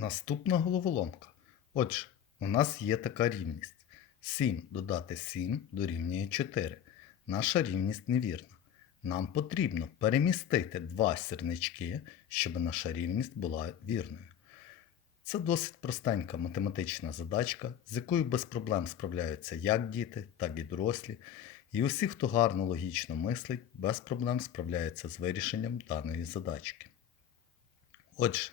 Наступна головоломка. Отже, у нас є така рівність. 7 додати 7 дорівнює 4. Наша рівність невірна. Нам потрібно перемістити два сірнички, щоб наша рівність була вірною. Це досить простенька математична задачка, з якою без проблем справляються як діти, так і дорослі. І усі, хто гарно логічно мислить, без проблем справляються з вирішенням даної задачки. Отже,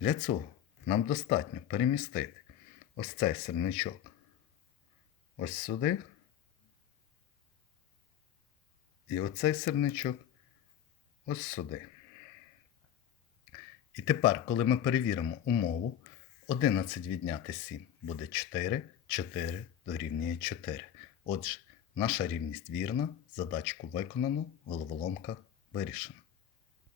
Для цього нам достатньо перемістити ось цей сірничок ось сюди. І оцей сірничок ось сюди. І тепер, коли ми перевіримо умову, 11 відняти 7 буде 4, 4 дорівнює 4. Отже, наша рівність вірна, задачку виконано, головоломка вирішена.